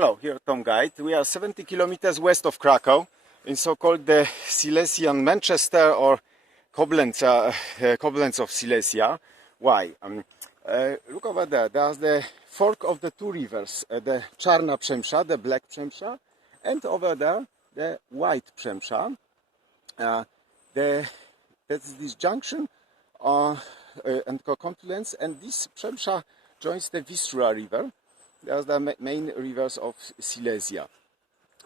Hello, here Tom Guide. We are 70 kilometers west of Krakow in so-called the Silesian Manchester or Koblenz, uh, uh, Koblenz of Silesia. Why? Um, uh, look over there. There's the fork of the two rivers, uh, the Czarna Przemsza, the Black Przemsza, and over there the White Przemsza. Uh, the, that's this junction uh, and co- confluence, and this Przemsza joins the Wisła River. There's the ma- main rivers of Silesia.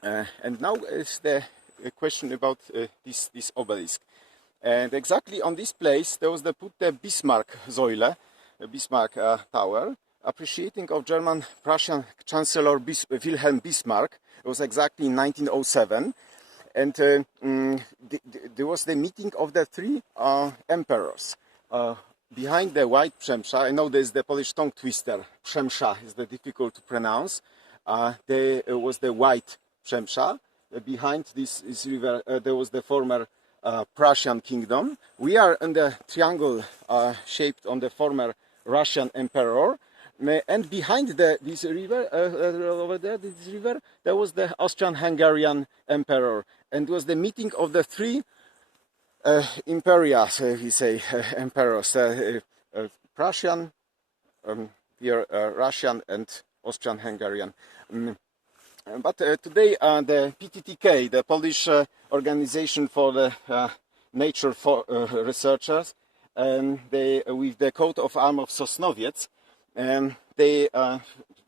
Uh, and now is the uh, question about uh, this, this obelisk. And exactly on this place, there was the put the Bismarck Säule, Bismarck uh, Tower, appreciating of German Prussian Chancellor Bis- Wilhelm Bismarck. It was exactly in 1907. And uh, mm, th- th- there was the meeting of the three uh, emperors. Uh, behind the white Przemsza, I know there's the Polish tongue twister, Przemsza is the difficult to pronounce. Uh, there was the white Przemsza. Uh, behind this, river, uh, there was the former uh, Prussian kingdom. We are in the triangle uh, shaped on the former Russian emperor. Uh, And behind the, this river, uh, uh, over there, this river, there was the Austrian-Hungarian emperor, and it was the meeting of the three uh, imperias, uh, we say, uh, emperors, Prussian, um, here Russian, and Austrian-Hungarian. Mm. Uh, But today, uh, the PTTK, the Polish Organization for the uh, Nature for, Researchers, um, they, uh, with the coat of arms of Sosnowiec, um, they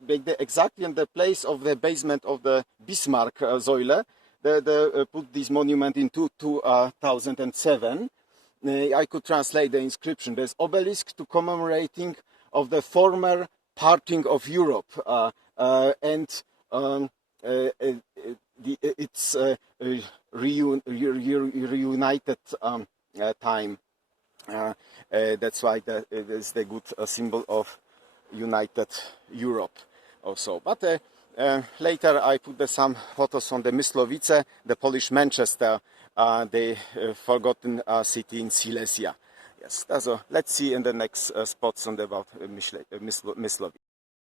make the, exactly in the place of the basement of the Bismarck uh, Säule. They, they uh, put this monument in 2007. Uh, I could translate the inscription. There's obelisk to commemorating of the former parting of Europe, uh, uh, and um, uh, uh, the, it's uh, uh, reun, re, re, reunited um, uh, time. Uh, uh, that's why the, it is the good uh, symbol of united Europe also. But uh, later I put the, some photos on the Myslovice, the Polish Manchester, uh, the uh, forgotten uh, city in Silesia. Yes, so. Let's see in the next uh, spots on the about uh,